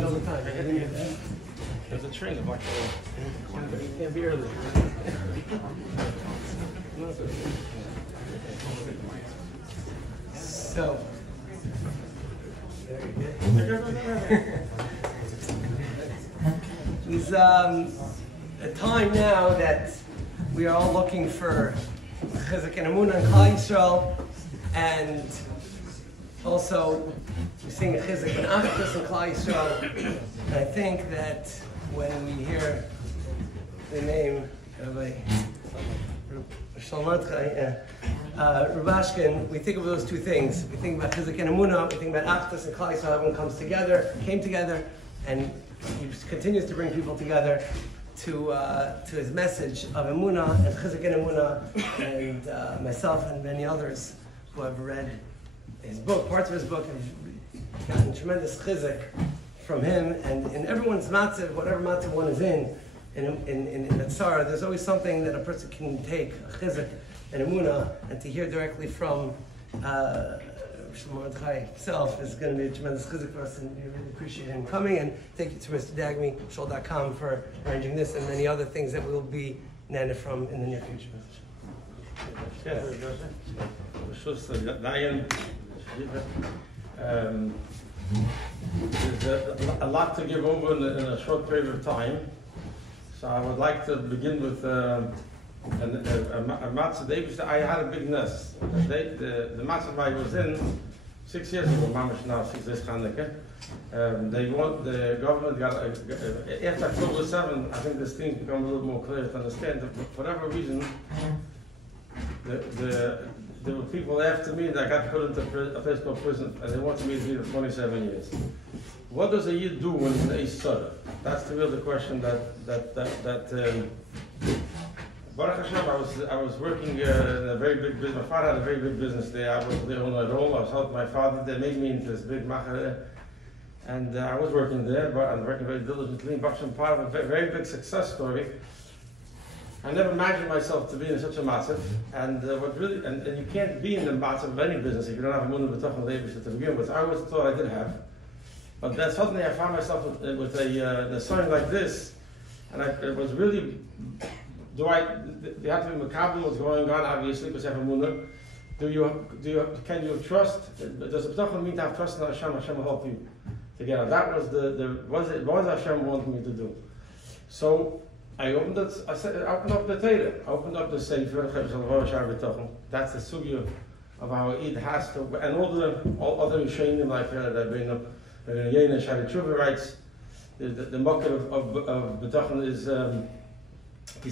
all the time. There's a train of like you can't be early. So, it's a time now that we are all looking for Chizuk and Emunah and Kollel Yisrael, and also we sing Chizuk and Achdus and Kollel Yisrael. And I think that when we hear the name of Sholom, Rubashkin, we think of those two things. We think about Chizuk and Emunah, we think about Achdus and Kollel Yisrael. Everyone comes together, came together, and he continues to bring people together to his message of Emunah and Chizuk and Emunah, and myself and many others who have read his book, parts of his book, have gotten tremendous Chizuk from him. And in everyone's matzah, whatever matzah one is in the tzara, there's always something that a person can take, a Chizuk and Emunah, and to hear directly from Sholom himself is going to be a tremendous chizuk for us, and we really appreciate him coming. And thank you to Mr. Dagmi, Shol.com, for arranging this and many other things that we'll be nana from in the near future. There's a lot to give over in a short period of time, so I would like to begin with a matzah. I had a big nest. The matzah I was in 6 years ago, mamash now 6 years Chanukah. The government got after October 7. I think this thing's become a little more clear to understand. For whatever reason, there were people after me that got put into a place called prison, and they wanted me to be there for 27 years. What does a yid do when he's an East Sutter? That's the real question that Baruch Hashem, I was working in a very big business. My father had a very big business there. I wasn't there on my own. I was helping my father. They made me into this big macher, and I was working there, but I'm working very diligently. But I'm part of a very big success story. I never imagined myself to be in such a matzah, and and you can't be in the matzah of any business if you don't have a emunah b'tochen leibus to begin with. I always thought I did have, but then suddenly I found myself with a something like this, and it was really. You have to be makabel what's going on, obviously, because you have emunah. Can you trust? Does the b'tochen mean to have trust in Hashem? Hashem will help you to get out. That was what Hashem wanted me to do. So I opened it. I opened up the Torah. I opened up the Sefer. That's the sugya of how it has to, and all other Yishayim like Rabbeinu Yena Shari Tshuva writes. The mocker of b'tochen is. If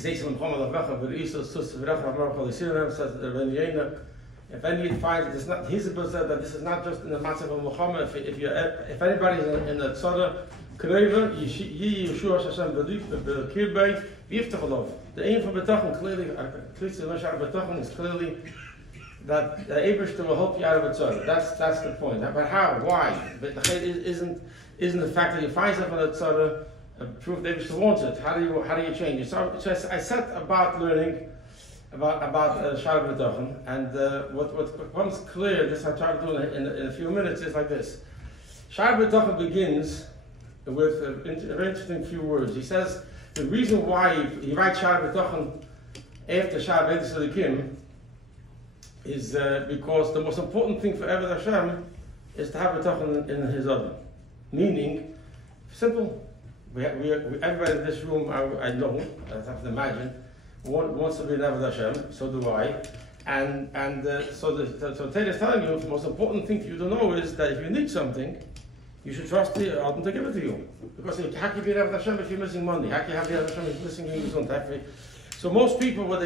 any finds it's not his that this is not just in the matzah of Muhammad. If anybody's in the tzara kreva, Yeshua Hashem b'kirbei v'yiftachalov. The aim for b'tochen clearly, is clearly that the Eibishter will help you out of a tzara. That's the point. But how? Why? But isn't the fact that you find yourself in a tzara proof that Eibishter wants it? How do you change it? So I set about learning about Shara B'tochen, and what becomes clear, this I try to do in a few minutes, is like this. Shara B'tochen begins with a very interesting few words. He says the reason why he writes Shara B'tochen after Shara B'tochen Sadikim is because the most important thing for Eved Hashem is to have B'tochen in his oven. Meaning, simple. Everybody in this room, I know, I have to imagine, wants to be an Eved Hashem, so do I. So Torah is telling you the most important thing for you to know is that if you need something, you should trust the Adam to give it to you. Because how can you be an Eved Hashem if you're missing money? How can you have the Eved Hashem if you're missing your. So most people, when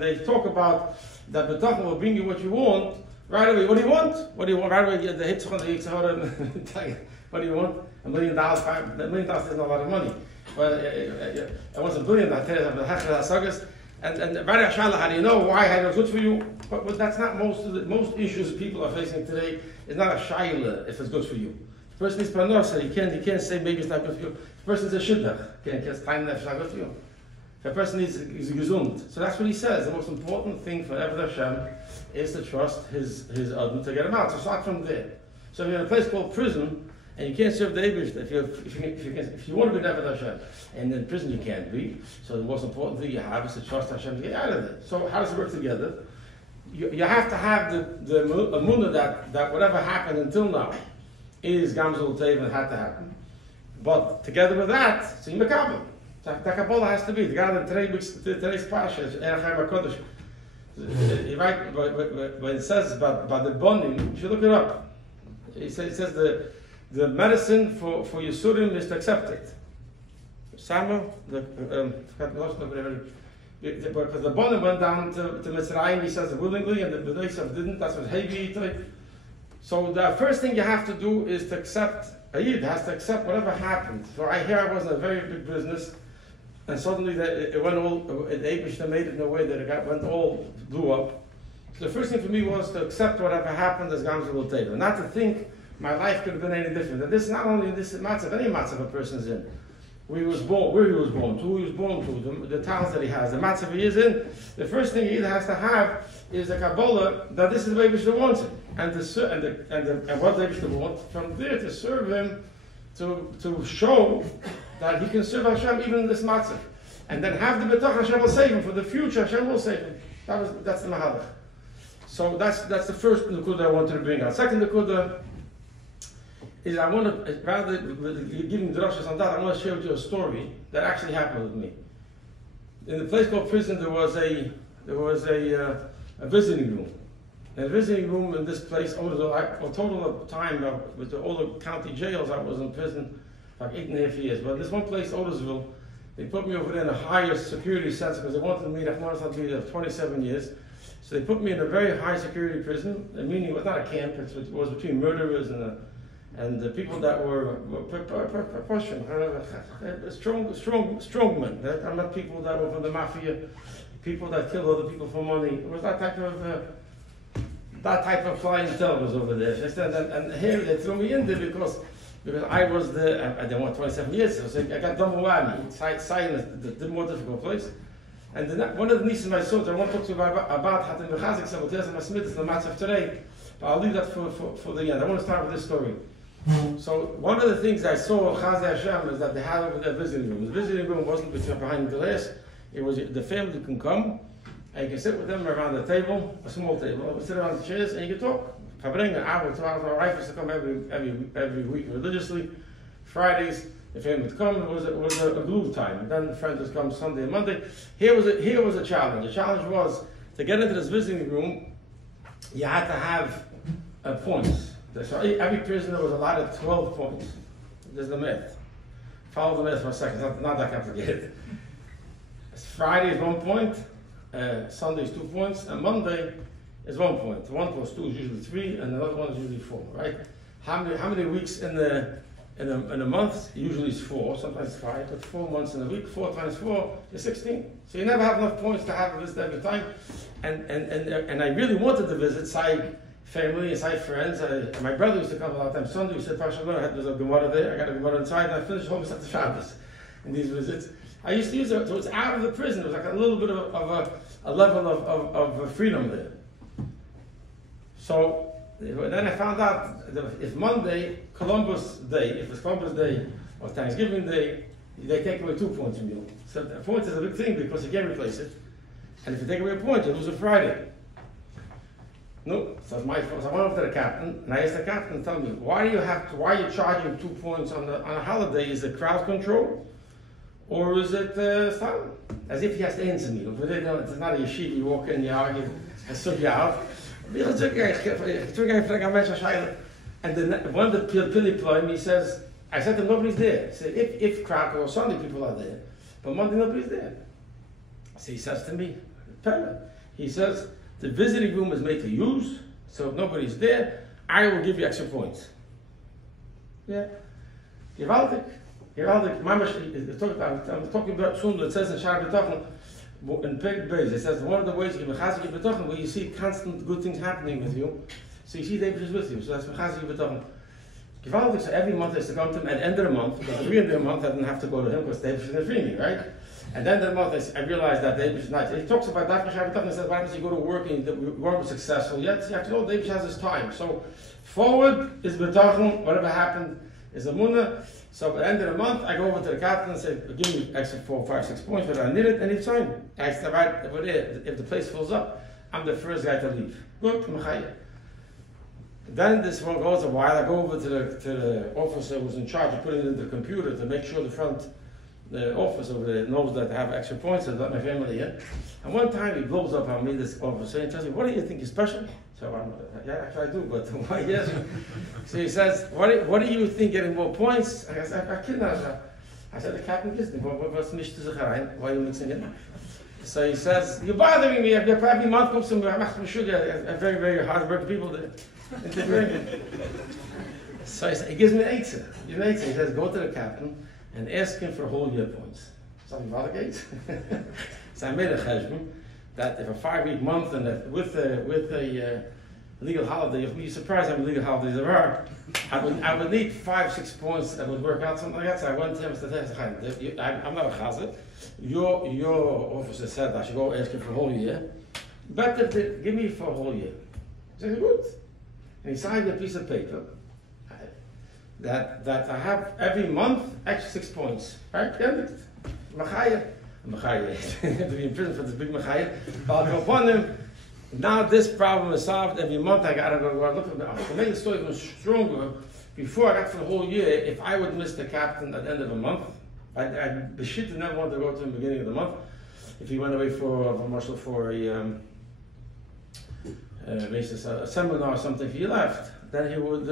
they talk about that B'tochen will bring you what you want, right away, what do you want? What do you want? Right away, the hits on the Yitzhak, what do you want? $1 million, $1 million isn't a lot of money. Well, it wasn't $1 billion, I tell you, but and right Hashallah, how do you know why it's good for you? But that's not most issues people are facing today. It's not a shayla if it's good for you. The person needs parnasa. You can't say maybe it's not good for you. The person needs a shidduch. Can't claim that it's not good for you. If a person needs is gesund. So that's what he says. The most important thing for Eved Hashem is to trust his Adam to get him out. So start from there. So if you're in a place called prison, And you can't serve the Eibush if you want to be Nevet Hashem. And in prison you can't be. So the most important thing you have is to trust Hashem to get out of it. So how does it work together? You have to have the emunah that whatever happened until now is Gamzul Tev and had to happen. But together with that, so you makabel. That Kabbalah has to be. The guy that today's Pasha is Erechai HaKodesh. When it says about the bonding, you should look it up. It says the medicine for Yisurim is to accept it. Samuel, because the bonding went down to Mitzrayim, he says willingly, and the B'nai didn't. That's what Hevi did. So the first thing you have to do is to accept. A Yid has to accept whatever happened. So I was in a very big business. And suddenly it went all, the Eibush made it in a way that it went all, blew up. So the first thing for me was to accept whatever happened as Gamzul Teva, and not to think my life could have been any different. And this is not only this matzav, any matzav a person's in. Where he was born, to who he was born to, the talents that he has, the matzav he is in. The first thing he either has to have is a Kabbalah that this is the way Eibush wants it, and what the Eibush wants. From there to serve him, to show that he can serve Hashem even in this matzah, and then have the betach Hashem will save him for the future. Hashem will save him. That's the mahalach. So that's the first nekuda I wanted to bring out. Second nekuda is I want to, rather than giving drashas on that, I want to share with you a story that actually happened with me. In a place called prison, there was a visiting room. And the visiting room in this place, a total of time with all the county jails, I was in prison like 8.5 years. But this one place, Otisville, they put me over there in a higher security sense because they wanted me to be there 27 years. So they put me in a very high security prison, meaning it was not a camp, it was between murderers and the people that were strong men. I'm not people that were from the mafia, people that killed other people for money. It was that type of clientele was over there. And here they threw me in there because I was I didn't want 27 years, so I got double whammy. Silence, the more difficult place. And one of the nieces of my sons, I want to talk to you about Hatim Bechazik, so there's my Smith, the matzav today, but I'll leave that for the end. I want to start with this story. So one of the things I saw of Chazei Hashem is that they had over their visiting room. The visiting room wasn't behind the glass. It was the family can come, and you can sit with them around the table, a small table. We sit around the chairs, and you can talk. I bring an hour, 2 hours. My wife used to come every week religiously. Fridays, the family would come. It was a glue time. And then the friends would come Sunday and Monday. Here was a challenge. The challenge was to get into this visiting room. You had to have points. So every prisoner was allotted 12 points. There's the math. Follow the math for a second. It's not that complicated. Friday is 1 point. Sunday is 2 points, and Monday is 1 point. 1 plus 2 is usually 3, and another one is usually 4. Right? How many weeks in a month? Usually it's 4, sometimes 5, but 4 months in a week. 4 times 4 is 16. So you never have enough points to have a visit every time. And I really wanted to visit side family, side friends. My brother used to come a lot of times. Sunday we said Pasha Gemara. There's a Gemara there. I got a Gemara inside, and I finished home at the Shabbos in these visits. I used to use it. So it's out of the prison. It was like a little bit of a level of freedom there. So then I found out that if Monday, Columbus Day, if it's Columbus Day or Thanksgiving Day, they take away 2 points from you. So a point is a big thing because you can't replace it. And if you take away a point, you lose a Friday. No, so it's my fault. So I went over to the captain and I asked the captain, tell me, why are you charging 2 points on a holiday? Is it crowd control? Or is it fun? As if he has to answer me. It's not a yeshiva, you walk in, you argue, I sub you out. And then one of the Pili employed me says, I said to him, nobody's there. He said, if crowd or Sunday people are there, but Monday nobody's there. So he says to me, he says, the visiting room is made to use, so if nobody's there, I will give you extra points. Yeah. Gewaltig. I'm talking about soon, it says in Shar B'Tochen, in Peg Beis, it says one of the ways you can Mechazik B'Tochen, where you see constant good things happening with you, so you see David is with you, so that's Mechazik B'Tochen. Gewaltig, so every month is to come to him at the end of the month, because at the end of the month I didn't have to go to him because David is going to free me, right? And then the month I realized that David is not. He talks about that Shar B'Tochen and says, why does he go to work and you weren't successful yet? You have to know David has his time. So forward is B'Tochen, whatever happened, is a munna. So at the end of the month, I go over to the captain and say, give me extra 4, 5, 6 points, but I need it, and he's fine. I said, right over there, if the place fills up, I'm the first guy to leave. Good, mechaya. Then this one goes a while, I go over to the officer who's in charge of putting it into the computer to make sure the office over there knows that I have extra points and let my family in. And one time he blows up on me, this officer, and tells me, what do you think is special? So yeah, actually I do, but why yes? So he says, what do you think getting more points? I said, I said, the captain is what's nicht to sich rein? Why are you mixing it? So he says, you're bothering me. Every month comes some very, very hard working people there. So he gives me an answer. He says, go to the captain and ask him for whole year points. Something about the gate. So I made a cheshbon that if a 5-week month and with a legal holiday, you'll be surprised how many legal holidays there are. I would need 5-6 points that would work out something like that. So I went to him and said, I'm not a chazir. Your officer said I should go ask him for a whole year. Better give me for a whole year. He said, good. And he signed a piece of paper that I have every month extra 6 points. Right? Machaya. To be in prison for this big machaya. But I'll go upon him. Now this problem is solved. Every month I gotta go look at it. To make the story even stronger, before I got for the whole year, if I would miss the captain at the end of the month, I'd be shit to never want to go to him at the beginning of the month. If he went away for a seminar or something, if he left, then nobody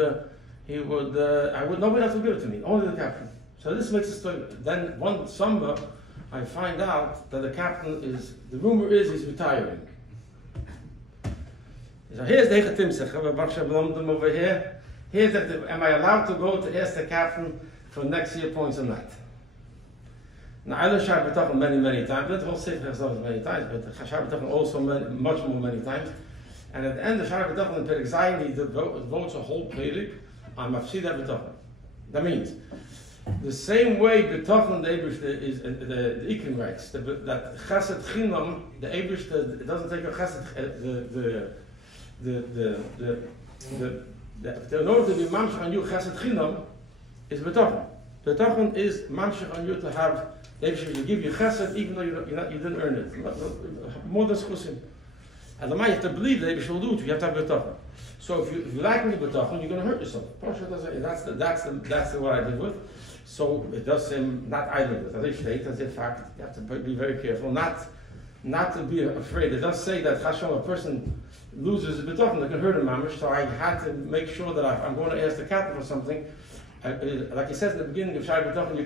else would give it to me, only the captain. So this makes the story. Then one summer, I find out that the captain the rumor is he's retiring. So here's the Hechatimsech, over here. Am I allowed to go to ask the captain for next year points or not? Now I learned Shai B'tachon many times, not the whole Sefer Chazal many times, but Shai B'tachon also many times. And at the end of Shai B'tachon in Perek Zayin, he devotes a whole Perek on Mafsida B'tachon. That means, the same way B'tachon, the Eibishter is the Ikin writes, that Chesed Chinam, the Eibishter, it doesn't take a Chesed, in order to be Mamshech on you, Chesed Chinam, is B'tachon. B'tachon is Mamshech on you to have, the Eibishter will give you Chesed even though you didn't earn it. More than Schusim. And the man, you have to believe that Eibishter will do it, you have to have B'tachon. So if you lack me B'tachon, you're going to hurt yourself. That's what I did with. So it does seem not idle with. As I state, as in fact, you have to be very careful, not to be afraid. It does say that Hashem, a person loses B'tachon, that can hurt him mamish. So I had to make sure that I'm going to ask the captain for something. Like he says in the beginning of Shai B'tachon,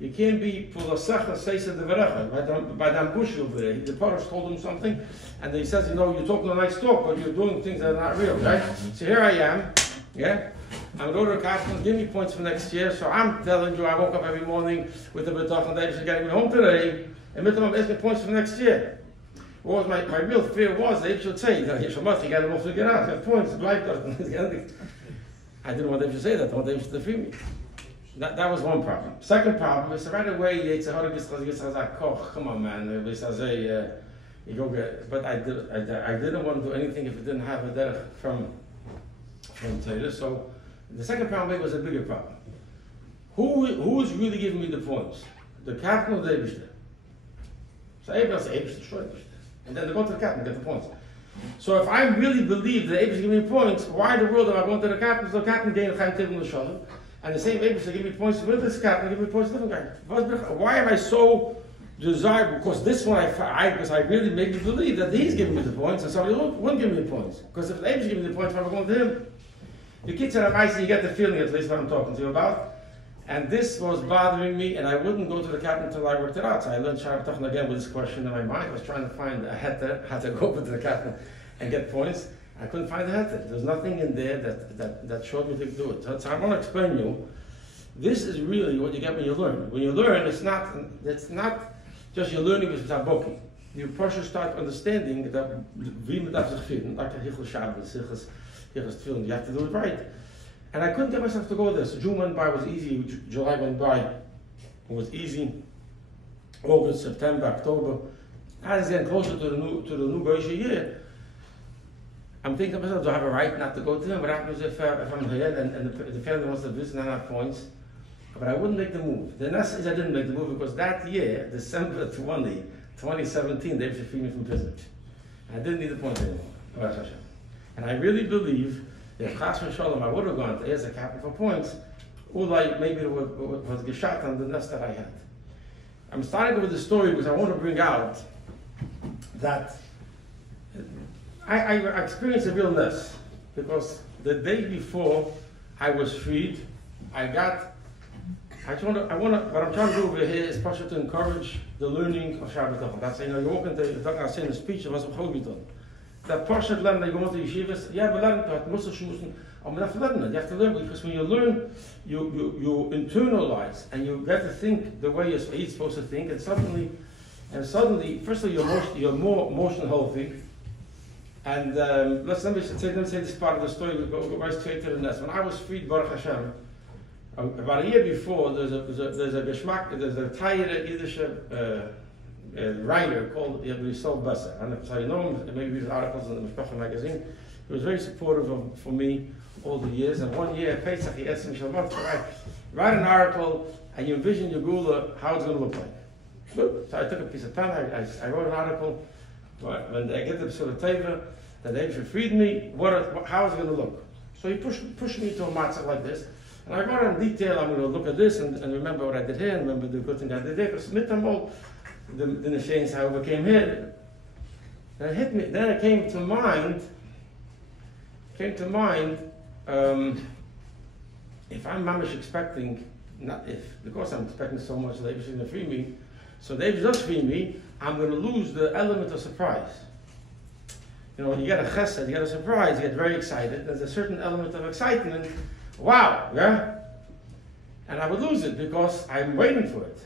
you can't be Pulasecha Seisa Devarecha by Dan Bush over there. The Parish told him something, and then he says, you're talking a nice talk, but you're doing things that are not real, right? So here I am, yeah? I'm going to go to the captain, give me points for next year. So I'm telling you, I woke up every morning with the B'tachon, they should get me home today, and with them I'm asking points for next year. What was my real fear was, they should say, you got them off to get out, you have points, I didn't want them to say that, I wanted them to free me. That was one problem. Second problem is right away, come on man, you go get, but I didn't want to do anything if it didn't have a derech from Torah. So the second problem was a bigger problem. Who is really giving me the points? The captain or the Eibishter? So Eibishter, sure Eibishter. And then they go to the captain and get the points. So if I really believe that Eibishter giving me points, why in the world am I going to the captain? So the captain gained Chaim Tevin L'Sholom. And the same Eibishter give me points with this captain, give me points with different guy. Why am I so desired? Because this one because I really made me believe that he's giving me the points and somebody wouldn't give me the points. Because if the Eibishter giving me the points, why am I going to him? The kids are nice, you get the feeling at least what I'm talking to you about. And this was bothering me, and I wouldn't go to the captain until I worked it out. So I learned Shai B'tachon again with this question in my mind. I was trying to find a heter, how to go over to the captain and get points. I couldn't find a heter. There was nothing in there that showed me to do it. So I want to explain you. This is really what you get when you learn. When you learn, it's not just you're learning with Taboki. You first start understanding that wie man darf sich finden, like a Hichel Shabbos, Hichel Tefillin, you have to do it right. And I couldn't get myself to go there. So June went by, was easy. July went by, it was easy. August, September, October. As it's getting closer to the new Goyish year, I'm thinking to myself, do I have a right not to go to him? What happens if I'm here and the family wants to visit and I have points? But I wouldn't make the move. The next is I didn't make the move because that year, December 2017, they freed me from prison. I didn't need the points anymore. And I really believe that if Chas Sholom I would have gone to as a captain for points, or like maybe it was geshat on the nest that I had. I'm starting with the story because I want to bring out that I experienced a real mess because the day before I was freed, what I'm trying to do over here is partially to encourage the learning of Shabbat. That's, you walk into I say in the speech, it was a Chogiton. That partial learn that you go into yeshivas, yeah, but learn to muscle shoes, and you have to learn it. You have to learn because when you learn, you internalize and you get to think the way you're supposed to think, and suddenly, first of all, you're more emotionally healthy. And let me say this part of the story. We go right straight to the next. When I was freed, Baruch Hashem, about a year before, there's a Tayir Yiddish writer called Yisrael Besser. I don't know if you know him. Maybe read his articles in the Mishpacha magazine. He was very supportive for me all the years. And one year at Pesach, he asked me, write an article and you envision your gula, how it's going to look like. So I took a piece of pen. I wrote an article. When I get the Pesach Teva, that they freed me, how is it going to look? So he pushed me to a matzah like this. And I wrote in detail, I'm going to look at this and remember what I did here, and remember the good thing I did there, because mitamol, the Neshains, how I overcame here. And it hit me, then it came to mind, if I'm mamish expecting, not if, because I'm expecting so much, they're going to free me, so they just free me, I'm going to lose the element of surprise. When you get a chesed, you get a surprise, you get very excited, there's a certain element of excitement. Wow, yeah? And I would lose it because I'm waiting for it.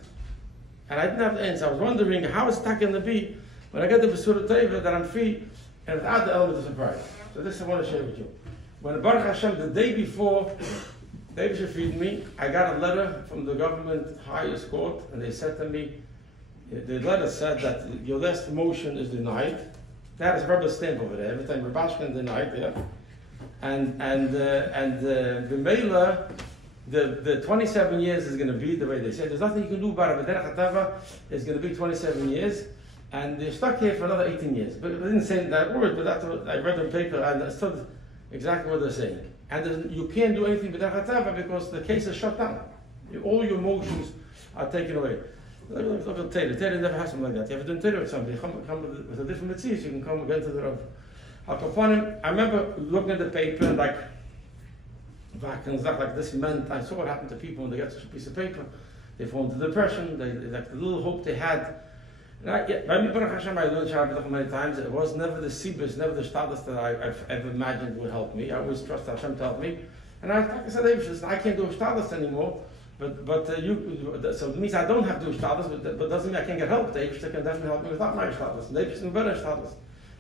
And I didn't have the ends. I was wondering how it's going to be when I get the Pesach Teva that I'm free and without the element of surprise. So this I want to share with you. When Baruch Hashem, the day before David freed me, I got a letter from the government highest court, and they said to me, the letter said that your last motion is denied. That is rubber stamp over there. Every time Rubashkin denied, yeah. And the mailer, the 27 years is going to be the way they say. There's nothing you can do about it. But Derech HaTava is going to be 27 years, and they're stuck here for another 18 years. But they didn't say that word, but that's what I read the paper and I understood exactly what they're saying. And you can't do anything with Derech HaTava because the case is shut down. All your motions are taken away. Look at Taylor. Taylor never has something like that. You ever done Taylor with somebody? You come with a different mitzvah, you can come again to the Rav. I remember looking at the paper and like this meant, I saw what happened to people when they get such a piece of paper. They fall into depression, like the little hope they had. By me, Baruch Hashem, I learned Shabbat many times. It was never the sibus, never the status that I've ever imagined would help me. I always trust Hashem to help me. And I said, I can't do a status anymore. So it means I don't have to do status, but doesn't mean I can't get help. The Eibush can definitely help me without my status. The Eibush can better status.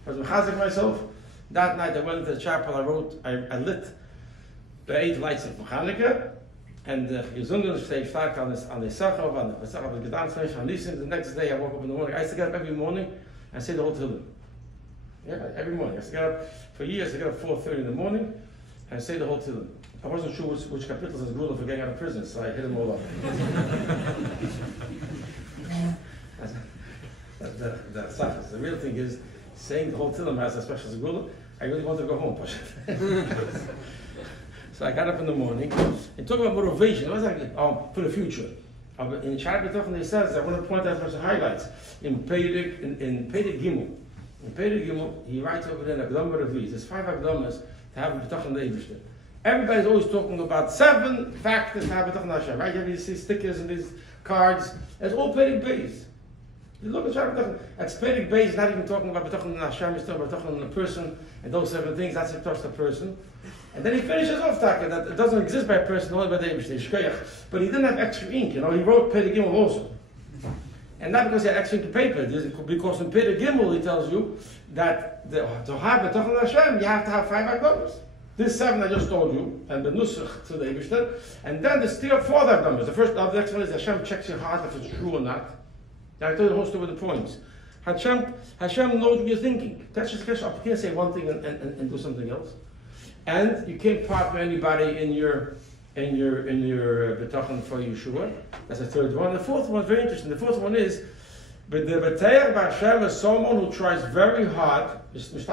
I was mechazik myself. That night I went into the chapel. I lit the 8 lights of Chanukah, and gezungen steeds vaak aan de Sachov, aan de Sachov, the gedaan schreef van Nissen. The next day I woke up in the morning. I used to get up every morning and say the whole Tehillim. Yeah, every morning. I used to get up for years. I get up 4:30 in the morning and say the whole Tehillim. I wasn't sure which capitals is Gula for getting out of prison, so I hit them all up. The real thing is saying the whole Tehillim as a special Gula. I really wanted to go home, So I got up in the morning and talk about motivation. It was like for the future. In Shabbat they says, I want to point out some highlights. In Pedic Gimel. In Pedic Gimel, he writes over there in Agdama Reviz. There's 5 Agdamas to have a B'tach on the Eibush. Everybody's always talking about 7 factors to have B'tach on Hashem, right? You have these stickers and these cards. It's all Pedic Beis. You look at Shabbat, that's Pedic Beis, not even talking about B'tach on Hashem, it's talking about B'tach on the person, and those 7 things, that's it touch the person. And then he finishes off talking that it doesn't exist by a person, only by the Eibush. But he didn't have extra ink, he wrote Pedic Gimel also. And not because he had extra ink paper, because in Pedic Gimel he tells you that to have B'tach on Hashem, you have to have 5 Agdamas. This 7 I just told you, and the Nusach to the Eibush, and then there's 3 or 4 Agdamas. The next one is Hashem checks your heart if it's true or not. I told you the whole story with the points. Hashem knows what you're thinking. That's just you can't say one thing and do something else. And you can't partner anybody in your betachon for Yeshua. That's the third one. The fourth one is very interesting. The fourth one is, but the B'teach B'Hashem is someone who tries very hard. He doesn't say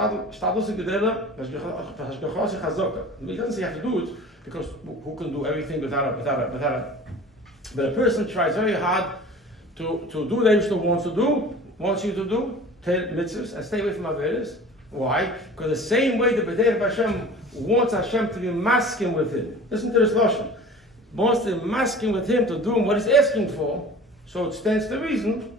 you have to do it, because who can do everything without a. But a person tries very hard to do what Eibishter wants you to do, take mitzvahs, and stay away from averos. Why? Because the same way the B'teach B'Hashem wants Hashem to be masking with him. Listen to this lashon. Wants to be masking with him to do what he's asking for. So it stands to reason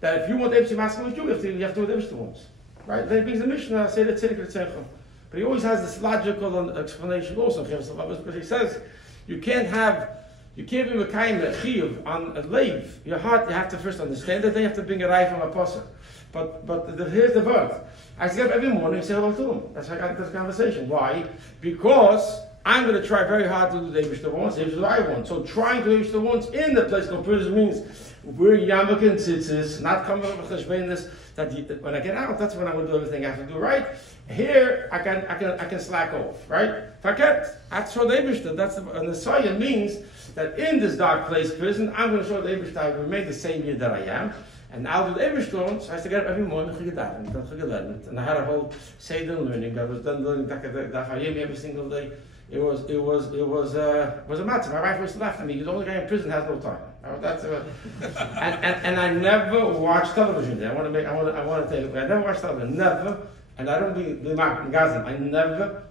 that if you want Eibishter masking with you, you have to do what Eibishter wants. Right? Then brings the Mishnah, say the tzedek tzedek. But he always has this logical explanation also, because he says you can't be mekayim a chiyuv on a leiv. Your heart, you have to first understand it, then you have to bring a rai from a pasuk. But here's the word. I get up every morning and say hello to him. That's how I got this conversation. Why? Because I'm going to try very hard to do the Eibishter wants, the Eibishter I want. So trying to do the Eibishter wants in the place called prison means we're yamakin tzitzis, not coming up with cheshbeinis. That when I get out, that's when I'm going to do everything I have to do right. Here, I can slack off, right? Forget. That's for the Eibishter. That's and the Soya means that in this dark place prison, I'm going to show the Eibishter I remain the same year that I am. And I'll do the Eibishter, so I used to get up every morning, and I had a whole Seder learning. I was done learning Daf every single day. It was a matter. My wife was laughing at me. The only guy in prison has no time. And I never watched television. I want to tell you, I never watched television. Never. And I don't be Gazan. I never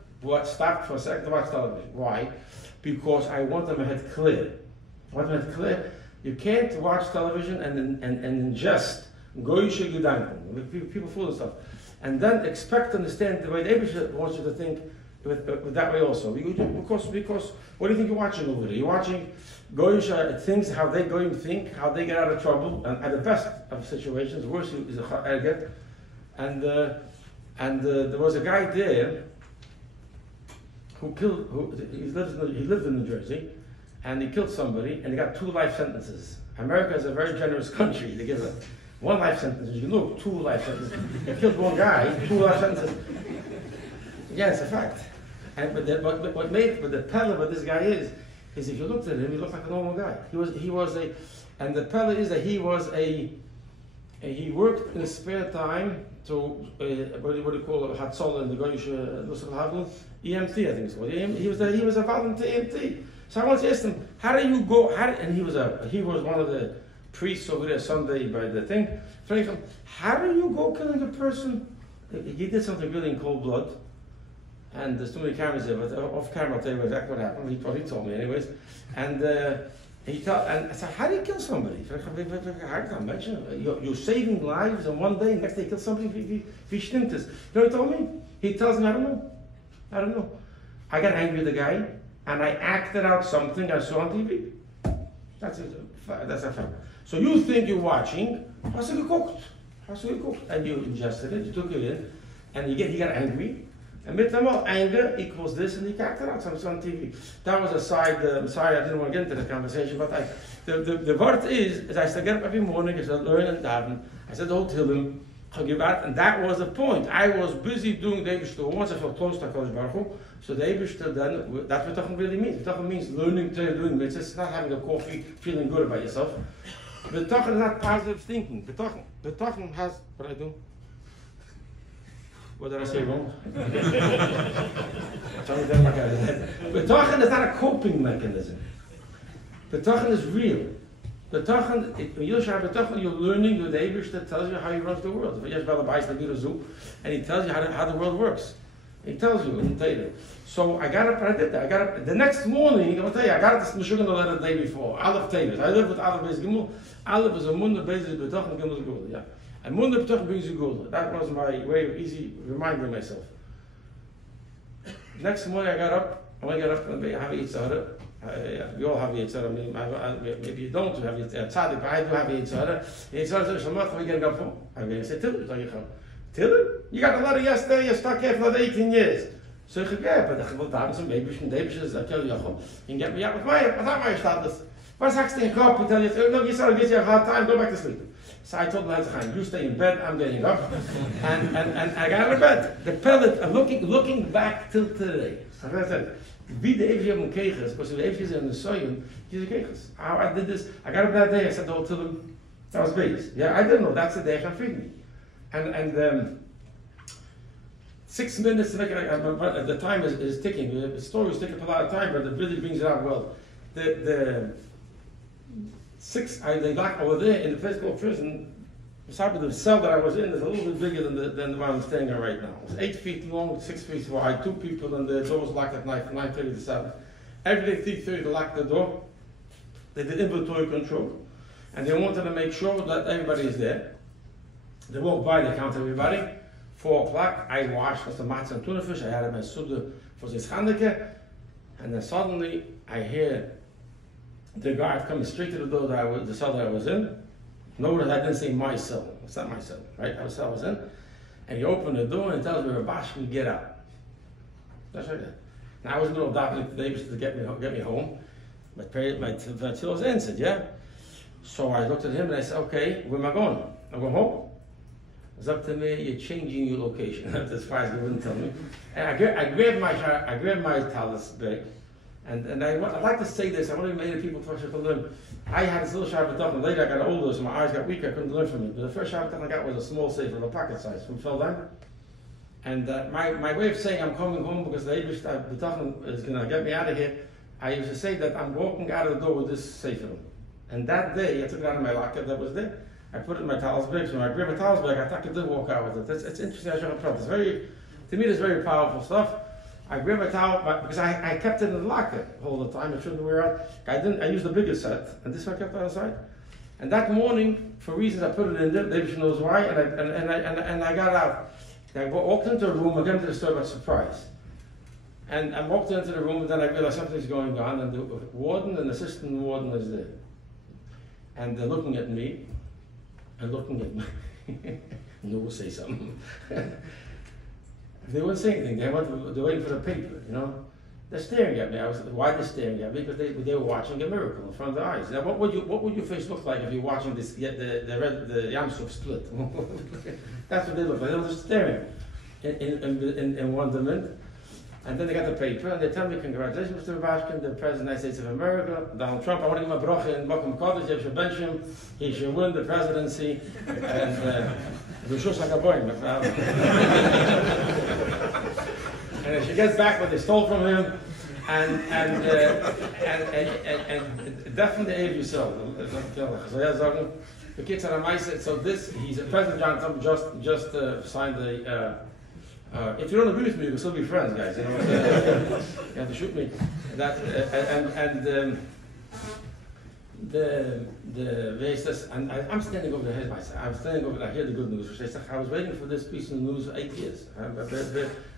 stopped for a second to watch television. Why? Because I want them head clear. You can't watch television and ingest goyishe gedanken. People fool themselves, and then expect to understand the way the Eibishter wants you to think with that way also. Because what do you think you're watching over there? You're watching goyishe things, how they go and think, how they get out of trouble, and at the best of situations, worse is a erget. And there was a guy there who lived in New Jersey. And he killed somebody, and he got 2 life sentences. America is a very generous country. They give 1 life sentence. You look, 2 life sentences. He killed one guy, 2 life sentences. Yeah, it's a fact. But the pella of this guy is if you looked at him, he looked like a normal guy. And the pella is that he worked in his spare time to what do you call it, Hatzol and the Goyish EMT, I think it's called. He was a volunteer EMT. So I once asked him, how do you go? And he was one of the priests over there Sunday by the thing. How do you go killing a person? He did something really in cold blood, and there's too many cameras there. But off camera, I'll tell you exactly what happened. He probably told me, anyways. And I said, how do you kill somebody? I can't mention. You're saving lives, and one day, next day, you kill somebody. If he stimmt this, you know what he told me? He tells me, I don't know. I got angry with the guy. And I acted out something I saw on TV. That's a fact. So you think you're watching, hast du geguckt? And you ingested it, you took it in, and he got angry. And with them all, anger equals this, and he acted out something on TV. That was a side, I'm sorry I didn't want to get into the conversation, but the word is I used to get up every morning, I said, learn and daven. I said, hold Hillim, and that was the point. I was busy doing the Eibishter once I felt close to HaKadosh Baruch Hu. So the Eibishter then, that's what Betachon really means. Betachon means learning, doing mitzvahs. It's not having a coffee, feeling good about yourself. Betachon is not positive thinking. Betachon has, what did I do? What did I say wrong? Betachon is not a coping mechanism. Betachon is real. Betachon, when you have Betachon, you're learning the Eibishter tells you how he runs the world. And he tells you how the world works. He tells you in the Torah. So I got up and I did that. I got up the next morning. I'm going to tell you, I got this Meshuggah letter the day before. Aleph Tavis. I live with Aleph Beis Gimel. Aleph is a Munda Beis Betachon Gimel Gula. Yeah, and Munda Betachon brings you Gula. That was my way of easy reminding myself. Next morning I got up. I want to get up and have a Yitzhara. We all have a Yitzhara. Maybe you don't have a Tzaddik, but I do have a Yitzhara. Yitzhara says, "Shamach, we get up for." I'm going to say, "Tiller, you got a letter yesterday. You're stuck here for another 18 years." So I said, "Yeah, but I will dance some babies and babies. I tell you, you can get me out with my status. What's next in Kopf? He tell you, look, you said, it gives you a hard time. Go back to sleep." So I told him, you stay in bed, I'm getting up. And I got out of bed. The pellet, I'm looking back till today. So I said, wie de even hebben kegels, because we even in the soil, he's a kegels. How I did this, I got up that day, I said, oh, to them, that was base. Yeah, I didn't know, that's the day I'm feeding me. And 6 minutes to make it, the time is ticking. The story is taking a lot of time, but it really brings it out well. They locked over there in the physical prison. Beside the cell that I was in is a little bit bigger than the one I'm staying in right now. It's 8 feet long, 6 feet wide, 2 people, and the door was locked at night from 9:30 to 7. Every day, 3:30, they locked the door. They did inventory control, and they wanted to make sure that everybody is there. They walk by, they count everybody. 4 o'clock, I washed some matzah and tuna fish. I had my suda for this Chanukah, and then suddenly I hear the guard coming straight to the door the cell that I was in. Notice I didn't say my cell. It's not my cell, right? Our cell was in. And he opened the door and tells me, Rubashkin, get out. That's right there. Now I was in the middle of davening today to get me home. My tefillah was answered, yeah? So I looked at him and I said, okay, where am I going? I'm going home. It's up to me, you're changing your location. As far as they wouldn't tell me. And I grabbed my talis bag. And I'd like to say this, I want to make people to learn. I had this little Shabbat and later I got older, so my eyes got weaker, I couldn't learn from it. But the first Shabbat I got was a small sefer, a pocket size, from Feldheim. And my way of saying I'm coming home because the Eibush is going to get me out of here, I used to say that I'm walking out of the door with this sefer. And that day, I took it out of my locker that was there. I put it in my towels bag, so when I grabbed my towels bag, I thought I could walk out with it. It's interesting, to me, it's very powerful stuff. I grabbed my towel, because I kept it in the locker all the time, it shouldn't wear out. I used the bigger set, and this one I kept on the side. And that morning, for reasons I put it in there, David knows why, and I got out. I walked into the room, again to the story about surprise. And I walked into the room, and then I realized something's going on, and the warden and assistant warden is there. And they're looking at me, and looking at me. No one say something. They wouldn't say anything. They're waiting for the paper, you know. They're staring at me. Why they're staring at me? Because they were watching a miracle in front of their eyes. Now, what would your face look like if you're watching this? The Yam Suf split. That's what they look like. They were just staring in wonderment. And then they got the paper and they tell me, congratulations, Mr. Rubashkin, the President of the United States of America, Donald Trump. I want to give him a bracha in Mokum Kodesh. You should bench him. He should win the presidency. And and if she gets back what they stole from him, and definitely aid yourself. So yeah, so the kids are nice. So he's President John Trump just signed the. If you don't agree with me, you can still be friends, guys. You know, you have to shoot me. I'm standing over there. I'm standing over there. I hear the good news. I was waiting for this piece of news for 8 years.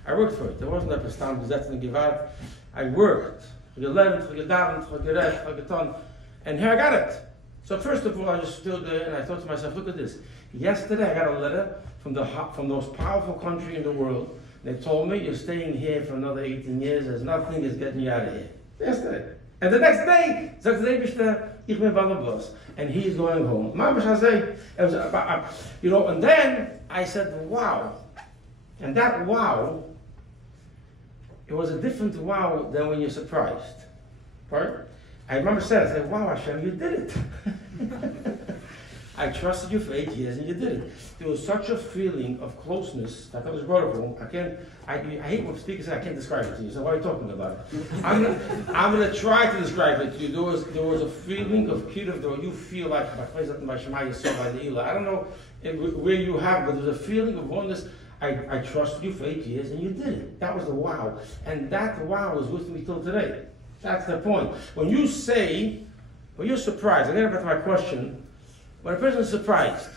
I worked for it. There wasn't a bestaan bezet and gewart. I worked. Gelernt, gedavened, gerecht, getan, and here I got it. So first of all, I just stood there and I thought to myself, look at this. Yesterday I got a letter from the most powerful country in the world. They told me, you're staying here for another 18 years, there's nothing is getting you out of here. Yesterday. And the next day, sagt der Eibishter, ich bin Balabos, and he's going home. Mamash, I say, it was about, you know, and then I said, wow. And that wow, it was a different wow than when you're surprised. Right? I remember saying, I said, wow, Hashem, you did it. I trusted you for 8 years and you did it. There was such a feeling of closeness that was wonderful. I hate when speakers say I can't describe it to you, so why are you talking about it? I'm going to try to describe it to you. There was a feeling of kiruv, though you feel like, by Shema Yisrael, by the Ilah. I don't know where you have, but there's a feeling of oneness. I trusted you for 8 years and you did it. That was the wow. And that wow is with me till today. That's the point. When you're surprised, I get back to my question. When a person is surprised,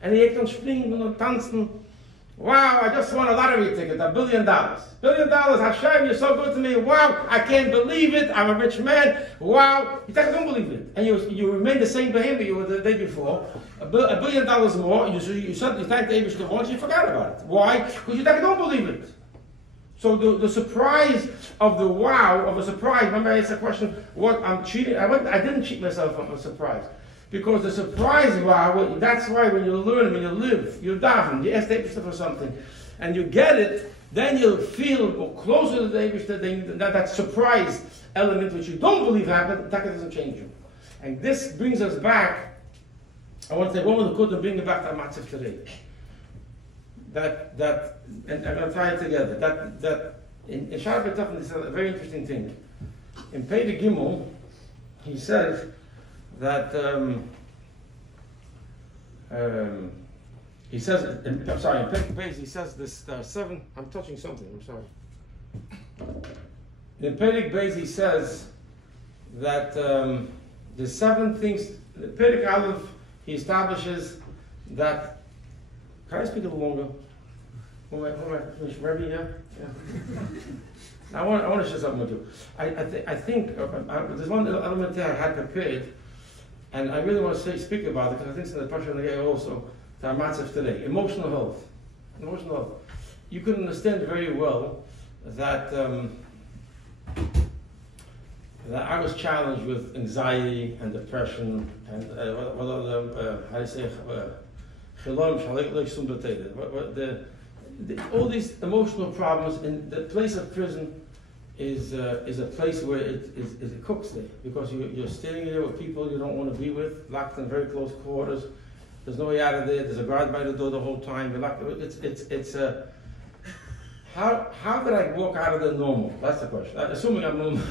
and he can springen and tanzen, wow, I just won a lottery ticket, $1 billion. $1 billion, Hashem, you're so good to me. Wow, I can't believe it. I'm a rich man. Wow, you think I don't believe it. And you remain the same behavior you were the day before. $1 billion more, you thank the Eibush once, you forgot about it. Why? Because you think I don't believe it. So the surprise of the wow of a surprise. Remember I asked the question, what I'm cheating? I didn't cheat myself on a surprise. Because the surprise that's why when you learn, when you live, you daven, you ask the Eibishter for something, and you get it, then you'll feel more closer to the Eibishter, that surprise element which you don't believe happened, that doesn't change you. And this brings us back, I want to say one of the good and bring it back to our Matzav today. And I'm going to tie it together. That in Shara B'Tachon, this is a very interesting thing. In Pei Gimel, he says that he says in Pei Beis he says this seven. I'm touching something. I'm sorry. In Pei Beis he says that the 7 things. In Pei Aleph he establishes that. Can I speak a little longer? Who am I finished? Rebbe, yeah? I want to share something with you. I think there's one element there I had prepared, and I really want to speak about it because I think it's in the pressure on the guy also, to our Matzav today. Emotional health. Emotional health. You can understand very well that that I was challenged with anxiety and depression and how do you say Sholom, all these emotional problems, and the place of prison is a place where it cooks there, because you're standing there with people you don't want to be with, locked in very close quarters. There's no way out of there. There's a guard by the door the whole time. You're locked. How did I walk out of there normal? That's the question. Assuming I'm normal.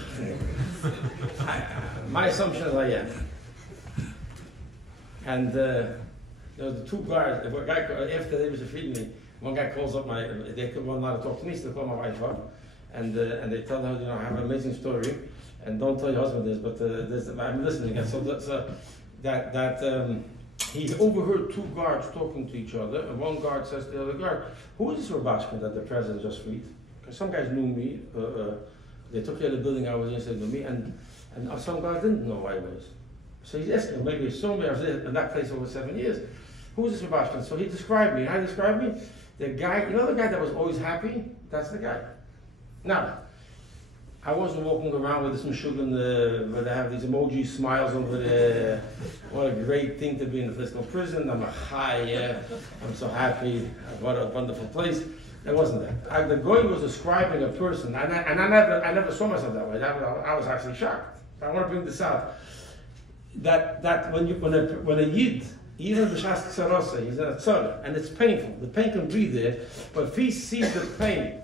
My assumption is I am. And there was the 2 guards. A guy, after they was feeding me, one guy calls up they weren't allowed to talk to me, so they call my wife up, and they tell her, I have an amazing story, and don't tell your husband this, but I'm listening. And so he overheard 2 guards talking to each other, and one guard says to the other guard, "Who is this Rubashkin that the president just freed?" Because some guys knew me. They took care of the building I was in, said to me, and some guys didn't know who I was. So he's asking, maybe he saw me. I was in that place over 7 years. Who is this Rubashkin? So he described me. How he described me? The guy, the guy that was always happy? That's the guy. Now, I wasn't walking around with this Meshuggah, where they have these emoji smiles over there. What a great thing to be in a physical prison. I'm a high, yeah. I'm so happy. What a wonderful place. It wasn't that. The guy was describing a person, and I never saw myself that way. I was actually shocked. I want to bring this out. That when a Yid, even b'shas tzarasa, he's in a tzara, and it's painful. The pain can be there, but if he sees the pain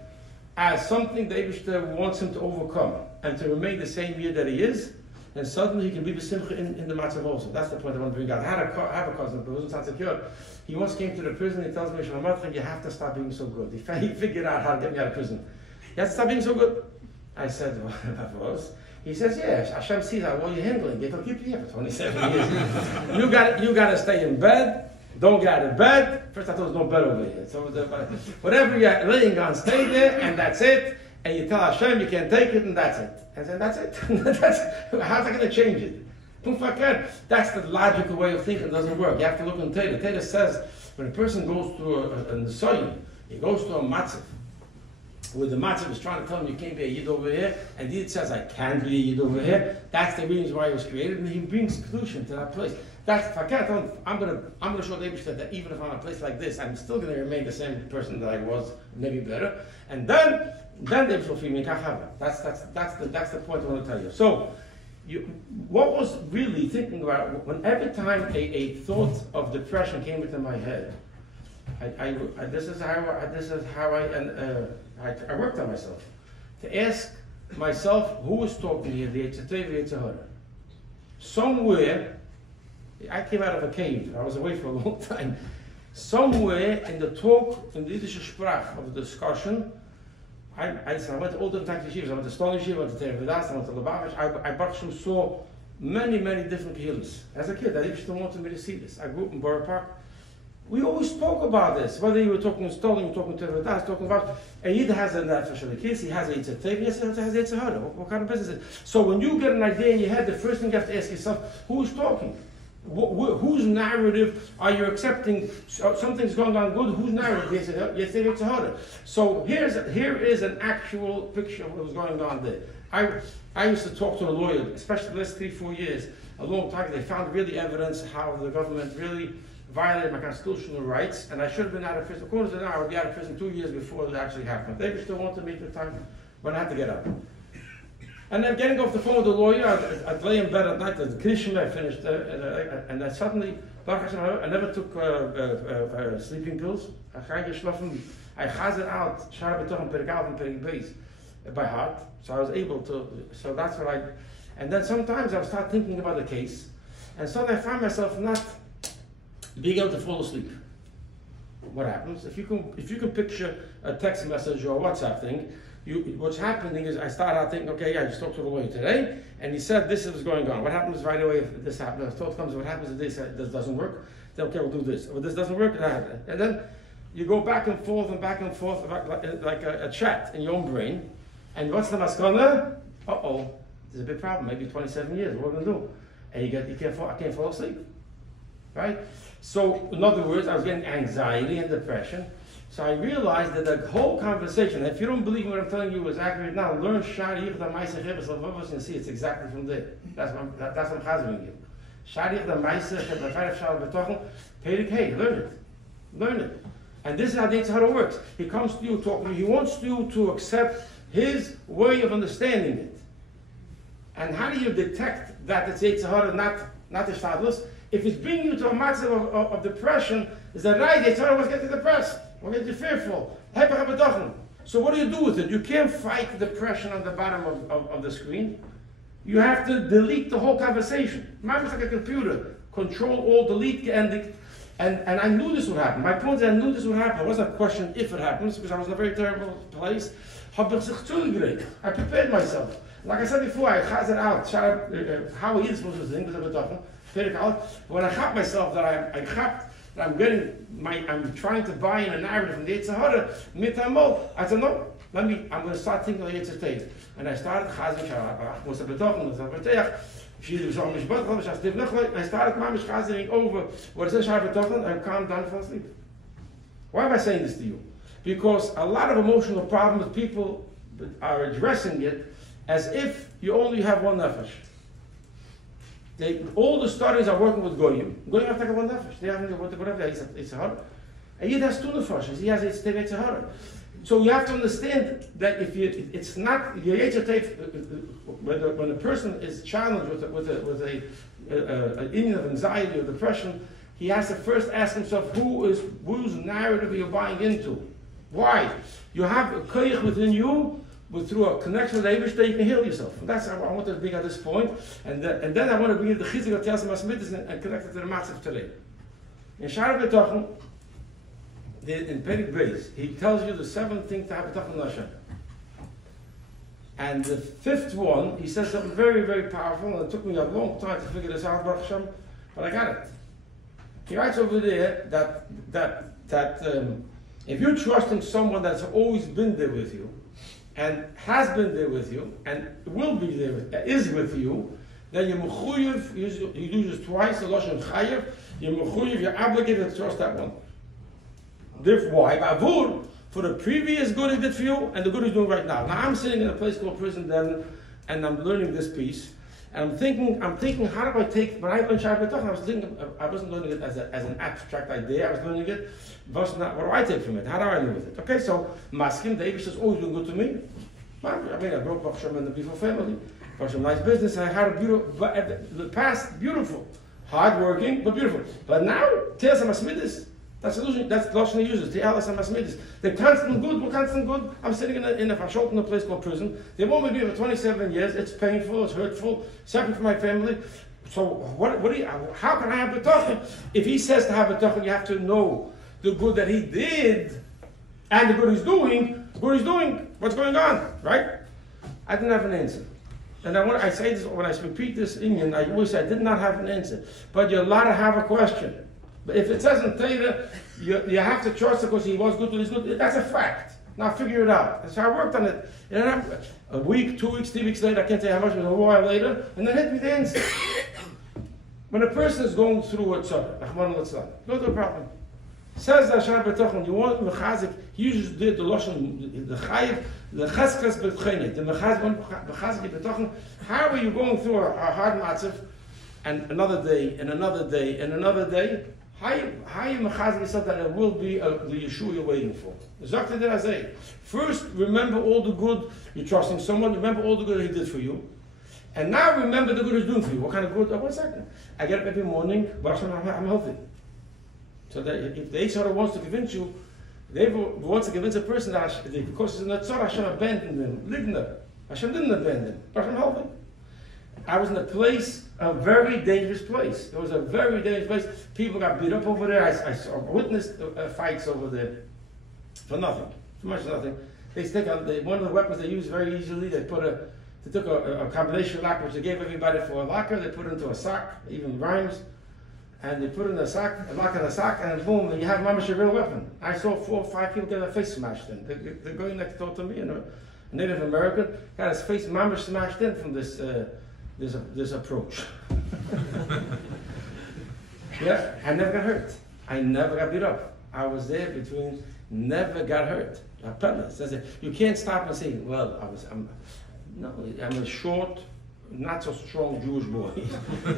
as something the Eibishter wants him to overcome and to remain the same Yid that he is, then suddenly he can be b'simcha in the matzav also. That's the point I want to bring out. I have a cousin who wasn't insecure. He once came to the prison. He tells me, "Shalom, you have to stop being so good." He figured out how to get me out of prison. You have to stop being so good. I said, "What?" He says, "Yeah, Hashem sees how well you're handling. It'll keep you here for 27 years. You got to stay in bed. Don't get out of bed." First I thought there was no bed over here. So whatever you're laying on, stay there, and that's it. And you tell Hashem you can't take it, and that's it. And then that's it. How's that going to change it? That's the logical way of thinking. It doesn't work. You have to look in Torah. Torah says when a person goes through a Nisayon, he goes through a matzav, where the matzav is trying to tell him you can't be a Yid over here, and Yid says I can be a Yid over here. That's the reason why he was created, and he brings conclusion to that place. If I can't tell him, I'm gonna show the Eibishter that even if I'm in a place like this, I'm still gonna remain the same person that I was, maybe better. And then the Eibishter will feed me. That's the point I want to tell you. So, what was really thinking about when every time a thought of depression came into my head, this is how I worked on myself to ask myself who was talking here, the Yetzer Tov, the Yetzer Hara. Somewhere, I came out of a cave. I was away for a long time. Somewhere in the talk, in the Yiddish Sprach of the discussion, I went to all different types of yeshivas. I went to Stone Yeshiva, I went to Terevidas, I went to Lubavitch. I saw many different kehillos. As a kid, I used to want me to see this. I grew up in Borough Park. We always spoke about this. Whether you were talking in Stone, you were talking to Terevidas, talking about a Yid has an official case, he has a Yetzer Tov, he has a Yetzer Hara. What kind of business is it? So when you get an idea in your head, the first thing you have to ask yourself, who's talking? Whose narrative are you accepting? Something's going on good. Whose narrative? Yes, it's a harder. So here is an actual picture of what was going on there. I used to talk to a lawyer, especially the last 3-4 years, a long time. They found really evidence how the government really violated my constitutional rights, and I should have been out of prison. According to them, I would be out of prison 2 years before it actually happened. They still wanted me at the time, but I had to get out. And then getting off the phone with the lawyer, I'd lay in bed at night, the Krishma I finished, and then suddenly, I never took sleeping pills. I chazed out, Shara B'tochen Perikal and Perik Beis by heart, so I was able to, so that's what and then sometimes I would start thinking about the case, and suddenly I find myself not being able to fall asleep. What happens? If you can picture a text message or a WhatsApp thing, what's happening is I start out thinking, okay, I just talked to the lawyer today, and he said this is going on. What happens right away if this happens? The thought comes, what happens if this doesn't work? Then okay, we'll do this. If this doesn't work, and then you go back and forth like a chat in your own brain. And what's the maskana? There's a big problem. Maybe 27 years. What are we going to do? And I can't fall asleep. Right? So, in other words, I was getting anxiety and depression. So I realized that the whole conversation, if you don't believe what I'm telling you is accurate now, learn Shari Yichda Maisa Chibas Lavavos and see it's exactly from there. That's what I'm chazering you. Shari Yichda Maisa Chibas Lavavos, Perik Hey, learn it. Learn it. And this is how the Yetzer Hara works. He comes to you, talking to you, he wants you to accept his way of understanding it. And how do you detect that it's Yetzer Hara, not the Shtadlus? If it's bringing you to a matter of depression, is that right? Yetzer Hara was getting depressed. We're getting fearful. So what do you do with it? You can't fight depression on the bottom of the screen. You have to delete the whole conversation. Mine is like a computer. Control, Alt, delete, and I knew this would happen. My point is I knew this would happen. It wasn't a question if it happens, because I was in a very terrible place. I prepared myself. Like I said before, I chazed it out. How he is supposed to think, when I got myself that I'm trying to buy in a narrative from the Yetzer Hara, I said, no, I'm going to start thinking of the Yetzer Hara. And I started chazing, I started mamish chazing over what is Shara B'tochen, and calmed down and fell asleep. Why am I saying this to you? Because a lot of emotional problems, people are addressing it as if you only have one nefesh. All the studies are working with Goyim. Goyim have to have one nefesh. They have whatever it's a hara. And Yid has two nefeshes. He has it's a hara. So you have to understand that it's not your when a person is challenged with an inyan of anxiety or depression, he has to first ask himself whose narrative are you buying into? Why? You have a koyach within you. Through a connection with the Eibishter, you can heal yourself. And that's I want to bring at this point. And then I want to bring in the chizik of Tias Masmitis and connect it to the Matzav today. In Shara B'tochen, in Perik Beis, he tells you the 7 things to have B'tochen Hashem. And the 5th one, he says something very, very powerful, and it took me a long time to figure this out, Baruch Hashem, but I got it. He writes over there that if you're trusting someone that's always been there with you, and has been there with you, and will be there, is with you, then you're mechuyev, he uses twice the lashon chayev, you're obligated to trust that one. Therefore, why? Ba'avur, for the previous good he did for you, and the good he's doing right now. Now I'm sitting in a place called prison then, and I'm learning this piece, and I'm thinking, how do I take, when I learned Shara B'tochen, I wasn't learning it as an abstract idea, I was learning it, what do I take from it? How do I live with it? Okay, so Maskim, the Eibush has always been good to me. I mean, I grew up Baruch Hashem in a beautiful family, Baruch Hashem, nice business, I had a beautiful, but the past, beautiful, hard-working, but beautiful. But now, Te'as HaMasmidis, that's the illusion, that's the Lashon he uses, Te'as HaMasmidis. They're constant good, we're constant good. I'm sitting in a fashot in a place called prison. They won't be here for 27 years, it's painful, it's hurtful, separate from my family. So how can I have B'tochen? If he says to have B'tochen, you have to know the good that he did, and the good he's doing, what's going on, right? I didn't have an answer. And I say this, when I repeat this Indian, I always say I did not have an answer. But you're allowed to have a question. But if it says in Torah, you have to trust it because he was good to his good, that's a fact. Now figure it out. That's how I worked on it. And a week, 2 weeks, 3 weeks later, I can't tell you how much, but a while later, and then hit me the answer. When a person is going through a tzara, go to a problem. Says that Shara B'tochen, you want mechazik, he usually did the lashon, the chayiv, the cheskes b'tchenet, the mechazik B'tochen. How are you going through a hard matzav, and another day, and another day, and another day, how you mechazek yourself that there will be the Yeshua you're waiting for? Exactly that I say. First, remember all the good. You're trusting someone. Remember all the good he did for you. And now remember the good he's doing for you. What kind of good? Oh, 1 second. I get up every morning, I'm healthy. So that if the HR wants to convince you, they wants to convince a person that because he's in the tzara, Hashem abandoned him. Ligna. Hashem didn't abandon him. Hashem helped him. I was in a place, a very dangerous place. It was a very dangerous place. People got beat up over there. I witnessed fights over there for nothing, for much nothing. They stick on one of the weapons they use very easily. They took a combination lock which they gave everybody for a locker. They put it into a sock, even rhymes, and they put it in a sock, a lock in a sock, and then boom, and you have mamash a real weapon. I saw 4 or 5 people get their face smashed in. The guy next door to me, a Native American, got his face mamash smashed in from this approach. Yeah, I never got hurt. I never got beat up. I was there between, never got hurt. You can't stop and say, well, I'm a short, not so strong Jewish boy,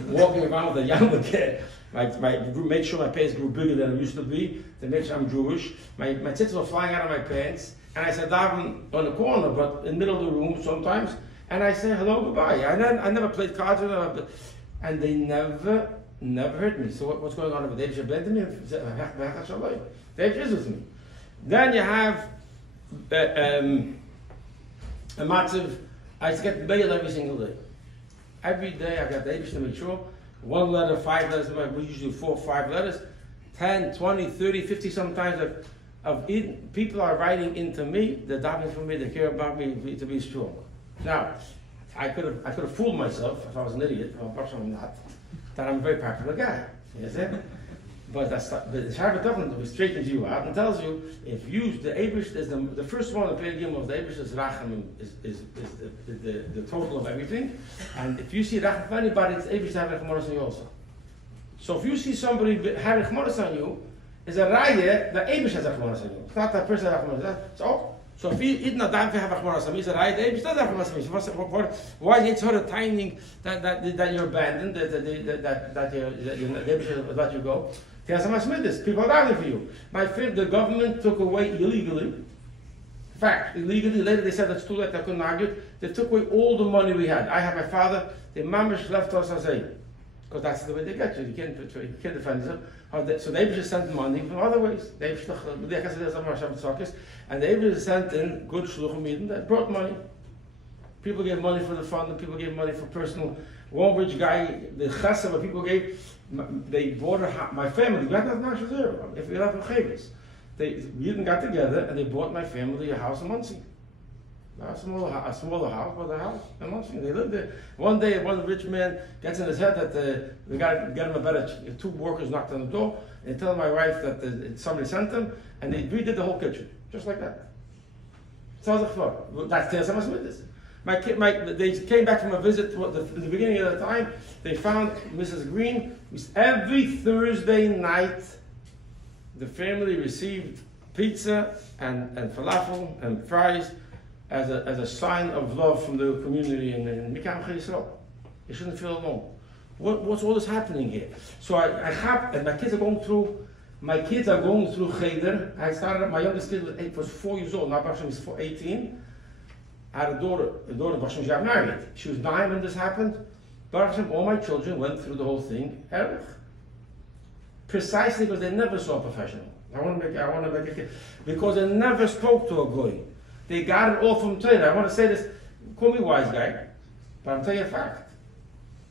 walking around with a younger kid. Made sure my pants grew bigger than it used to be, to make sure I'm Jewish. My tits were flying out of my pants, and I said daven on the corner, but in the middle of the room sometimes, and I said hello, goodbye. I never played cards with them, and they never hurt me. So what's going on over there? They is with me. Then you have a matziv. I used to get mail every single day. Every day I got the Eibush to make sure. 1 letter, 5 letters, we usually 4 or 5 letters. 10, 20, 30, 50 sometimes people are writing into me, they're davening for me, they care about me to be strong. Now, I could have fooled myself if I was an idiot, well, perhaps I'm not, that I'm a very popular guy. You see? But the Shabbat Tachlis straightens you out and tells you if the Eibush is the first one, the Perigim of the Eibush is Rachamim, is the total of everything. And if you see Rachamim for anybody, it's Eibush to have Rachmanos on you also. So if you see somebody having Rachmanos on you, is a raya that Eibush has Rachmanos on you. It's not that person has Rachmanos on you. So if you not time to have Rachmanos on you, it's a raya that Eibush does have Rachmanos on you. Why is it sort of timing that you're abandoned, that Eibush let you go? People are dying for you. The government took away illegally. In fact, illegally, later they said it's too late, I couldn't argue. They took away all the money we had. I have my father, the mamish left us as a, because that's the way they get you. You can't defend yourself. So they just sent money from other ways. And they just sent in good shluchim that brought money. People gave money for the fund, and people gave money for personal. One rich guy, the chesed that people gave, they bought my family. We had not zero. If we had chavis, we got together and they bought my family a house in Muncie. A smaller house, but a house in Muncie. They lived there. One day, one rich man gets in his head that we got to get him a better. 2 workers knocked on the door and they tell my wife that somebody sent them, and they redid the whole kitchen just like that. That's the they came back from a visit in the beginning of the time. They found Mrs. Green. Every Thursday night, the family received pizza and falafel and fries as a sign of love from the community in Mikam Yisrael. You shouldn't feel alone. What's all this happening here? So and my kids are going through. Cheder. I started. My youngest kid was 4 years old. Now Baruch is 18. I had a daughter Baruch she got married. She was 9 when this happened. Baruch all my children went through the whole thing. Erech. Precisely because they never saw a professional. I want to make it because they never spoke to a goy. They got it all from Torah. I want to say this. Call me wise guy, but I'm telling you a fact.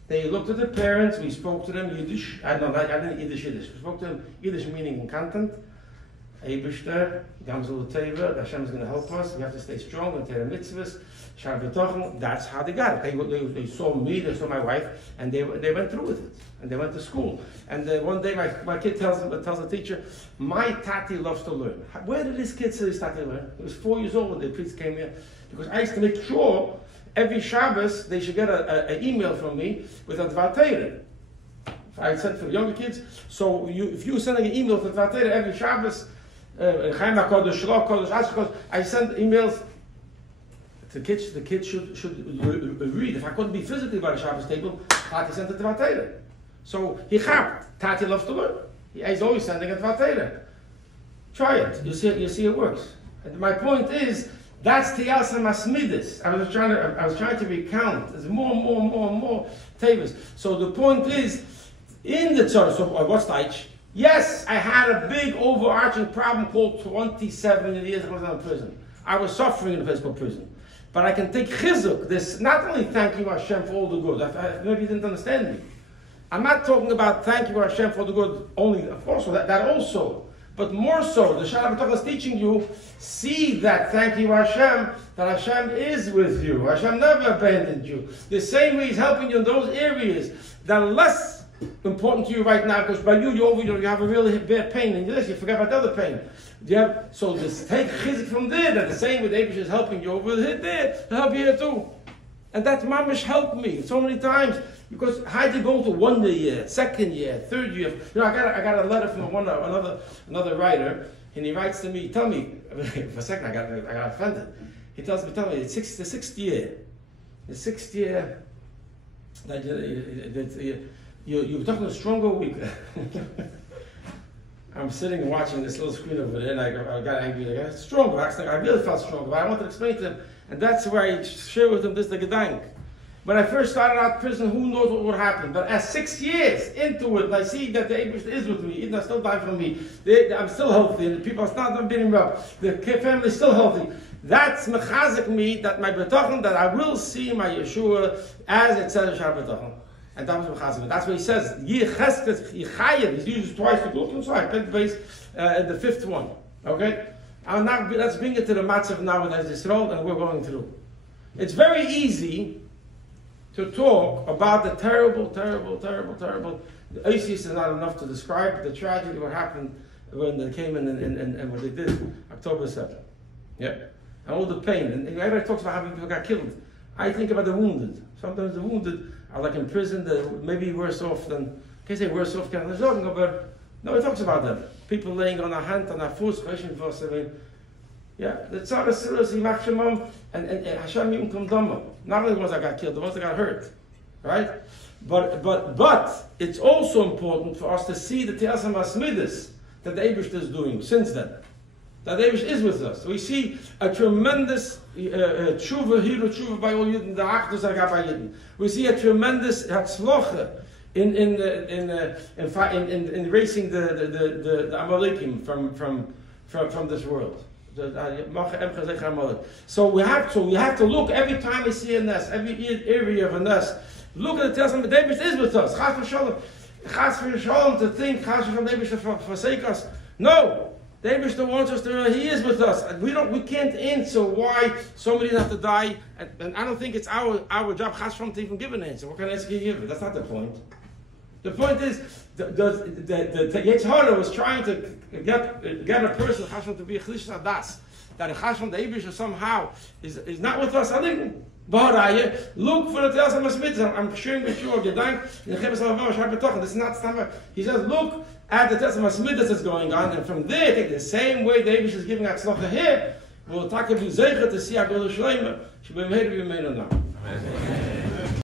They looked at the parents. We spoke to them Yiddish. I didn't Yiddish. We spoke to them Yiddish meaning and content. Eibishter, Gamzel Teva, Hashem is going to help us. We have to stay strong and Torah mitzvahs. That's how they got it. They saw me, they saw my wife, and they went through with it. And they went to school. And one day my kid tells the teacher, my tati loves to learn. Where did this kid say his tati learn? He was 4 years old when the priest came here. Because I used to make sure every Shabbos they should get an email from me with a Dvar Torah. I sent for younger kids. So if you send an email for Dvar Torah every Shabbos, I send emails. The kids should read. If I couldn't be physically by the Shabbos table, I had to send it to Dvar Torah. So he chapped. Tati loves to learn. He's always sending it Vatera. Try it. You see it works. And my point is, that's Tiyasa Masmidis. I was trying to recount. There's more tables. So the point is, in the Tzara, so what's Taich? Yes, I had a big overarching problem called 27 years I was in prison. I was suffering in a physical prison. But I can take chizuk, this, not only thank you Hashem for all the good, maybe you didn't understand me. I'm not talking about thank you Hashem for the good only, of course, that also. But more so, the Shalom B'Tach is teaching you, see that thank you Hashem, that Hashem is with you. Hashem never abandoned you. The same way He's helping you in those areas that are less important to you right now, because by you have a really bad pain in this, you forget about the other pain. So just take chizik from there, that the same way the Eibush is helping you over there, to help you here too. And that mamish helped me so many times. Because how do you go to 1 year, 2nd year, 3rd year? You know, I got a letter from another writer, and he writes to me. Tell me for a second, I got offended. He tell me it's the 6th year. The 6th year that you're talking a stronger week. I'm sitting and watching this little screen over there, and I got angry. I got stronger. I really felt stronger, but I wanted to explain to him, and that's where I share with him this the gedank. When I first started out prison, who knows what would happen? But as 6 years into it, I see that the Eibush is with me. Even though still dying from me. I'm still healthy, and the people are not beating me up. The family is still healthy. That's mechazik me, that my betachon, that I will see my Yeshua as it says in Shar Betachon. And that was mechazik me. That's what he says. He uses twice the gluten, so I picked base the 5th one. Okay? Now let's bring it to the matzav now with Yisrael, and we're going through. It's very easy to talk about the terrible, the ISIS is not enough to describe the tragedy what happened when they came in and what they did, October 7th. Yeah. And all the pain. And everybody talks about how many people got killed. I think about the wounded. Sometimes the wounded are like in prison, they're maybe worse off than, I can't say worse off, but no, he talks about them. People laying on their hand, on their foot, yeah, the Tzara Silas, Yimach and Hashem Yimkum Dama. Not only the ones that got killed, the ones that got hurt. Right? But it's also important for us to see the Te'asam Asmidis that the Eibush is doing since then. That the Eibush is with us. We see a tremendous tshuva by all Yidden, the Achdus that got by Yidden. We see a tremendous Hatzlocha in erasing the Amalekim from this world. So we have to look every time we see a nest, every area of a nest. Look at the Testament. The Eibush is with us. Chas v'sholom to think Chas v'sholom the Eibush to forsake us. No, the Eibush wants us to. He is with us. We can't answer why somebody have to die, and I don't think it's our job Chas v'sholom to even give an answer. What kind of answer can you give? That's not the point. The point is, the Yetzirah was trying to get a person to be a Chlish Adas, that a Chashon the Eibush somehow is not with us. Look for the Te'asam Asmidis. I'm sharing with you of Gedank in the Chibas Alavah Shar B'Tochen. This is not Stammer. He says, look at the Te'asam Asmidis that's going on, and from there, take the same way the Eibush is giving Atzlocha here. We'll talk about Zeicha to see our Golu Shleima. She be made to be made or not.